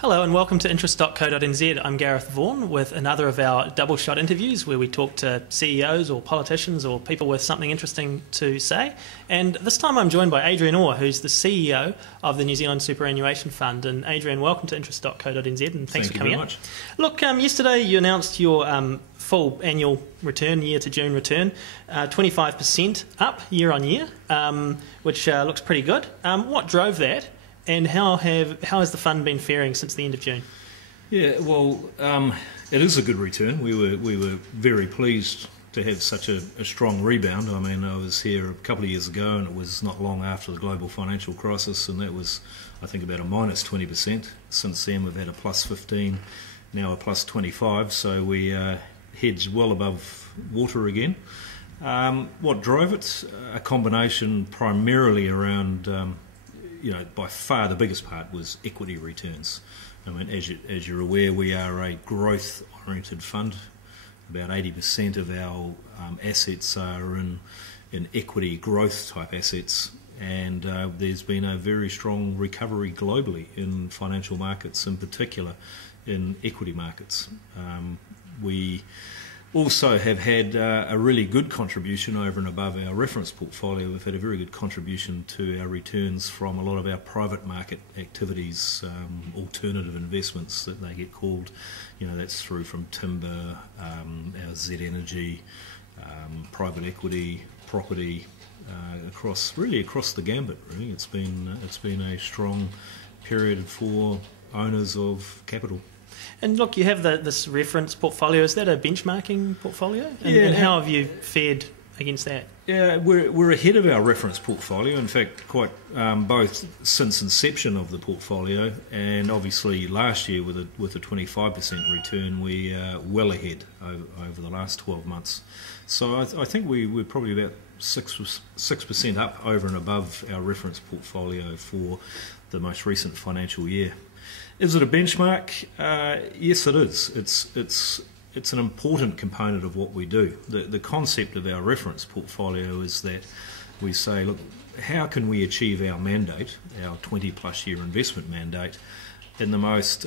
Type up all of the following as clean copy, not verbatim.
Hello and welcome to interest.co.nz. I'm Gareth Vaughan with another of our double shot interviews where we talk to CEOs or politicians or people with something interesting to say. And this time I'm joined by Adrian Orr, who's the CEO of the New Zealand Superannuation Fund. And Adrian, welcome to interest.co.nz and thanks for coming in. Thank you very much. Look, yesterday you announced your full annual return, year to June return, 25% up year on year, which looks pretty good. What drove that? And how has the fund been faring since the end of June? Yeah, well, it is a good return. We were very pleased to have such a strong rebound. I mean, I was here a couple of years ago, and it was not long after the global financial crisis, and that was, I think, about a minus 20%. Since then, we've had a plus 15, now a plus 25. So we heads well above water again. What drove it? A combination primarily around. By far the biggest part was equity returns. I mean, as you're aware, we are a growth-oriented fund. About 80% of our assets are in equity growth-type assets, and there's been a very strong recovery globally in financial markets, in particular in equity markets. We also have had a really good contribution over and above our reference portfolio. We've had a very good contribution to our returns from a lot of our private market activities, alternative investments that they get called. That's through from timber, our Z Energy, private equity, property, across the gambit. Really, it's been a strong period for owners of capital. And look, you have this reference portfolio. Is that a benchmarking portfolio? And how have you fared against that? Yeah, we're ahead of our reference portfolio. In fact, quite both since inception of the portfolio, and obviously last year with a 25% return, we are well ahead over the last 12 months. So I think we're probably about 6% up over and above our reference portfolio for the most recent financial year. Is it a benchmark? Yes, it is. It's an important component of what we do. The concept of our reference portfolio is that we say, look, how can we achieve our mandate, our 20-plus year investment mandate, in the most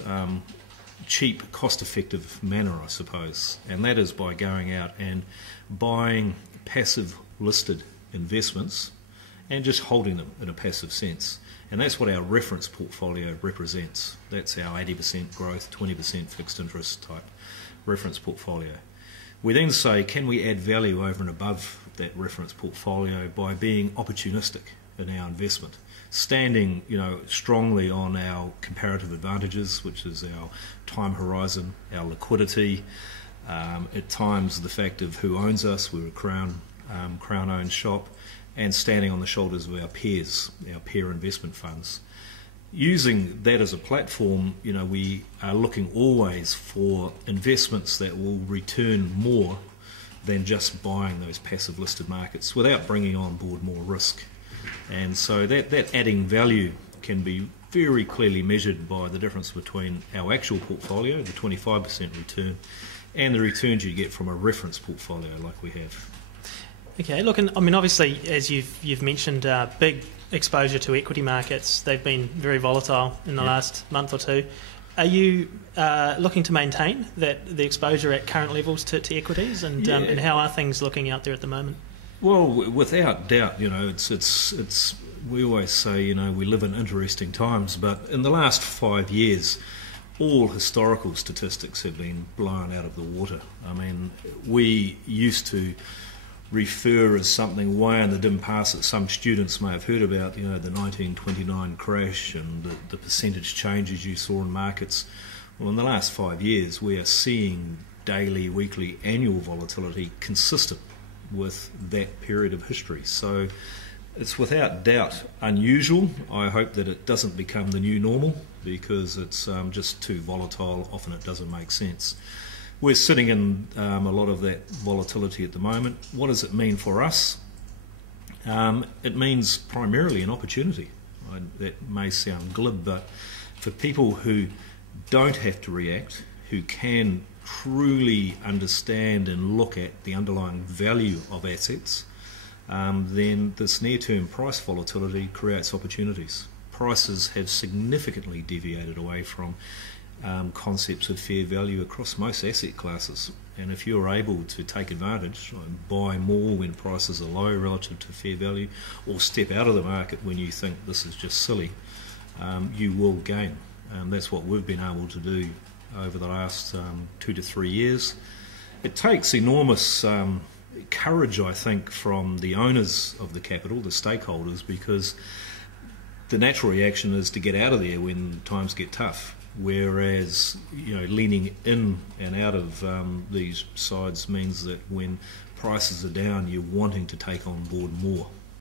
cheap, cost-effective manner, I suppose. And that is by going out and buying passive listed investments and just holding them in a passive sense. And that's what our reference portfolio represents. That's our 80% growth, 20% fixed interest type reference portfolio. We then say, can we add value over and above that reference portfolio by being opportunistic in our investment, standing strongly on our comparative advantages, which is our time horizon, our liquidity, at times the fact of who owns us. We're a Crown-owned shop, and standing on the shoulders of our peers, our peer investment funds. Using that as a platform, we are looking always for investments that will return more than just buying those passive listed markets without bringing on board more risk. And so that adding value can be very clearly measured by the difference between our actual portfolio, the 25% return, and the returns you get from a reference portfolio like we have. Okay, look, and I mean, obviously, as you've mentioned, big exposure to equity markets. They've been very volatile in the last month or two. Are you looking to maintain the exposure at current levels to equities, and how are things looking out there at the moment? Well, without doubt, it's. We always say, we live in interesting times, but in the last 5 years, all historical statistics have been blown out of the water. I mean, we used to refer as something way in the dim past that some students may have heard about, the 1929 crash and the percentage changes you saw in markets. Well, in the last 5 years, we are seeing daily, weekly, annual volatility consistent with that period of history. So it's without doubt unusual. I hope that it doesn't become the new normal, because it's just too volatile. Often it doesn't make sense. We're sitting in a lot of that volatility at the moment. What does it mean for us? It means primarily an opportunity. That may sound glib, but for people who don't have to react, who can truly understand and look at the underlying value of assets, then this near-term price volatility creates opportunities. prices have significantly deviated away from concepts of fair value across most asset classes. And if you're able to take advantage and buy more when prices are low relative to fair value, or step out of the market when you think this is just silly, you will gain. That's what we've been able to do over the last 2 to 3 years. It takes enormous courage, I think, from the owners of the capital, the stakeholders, because the natural reaction is to get out of there when times get tough. Whereas, leaning in and out of these sides means that when prices are down, you're wanting to take on board more.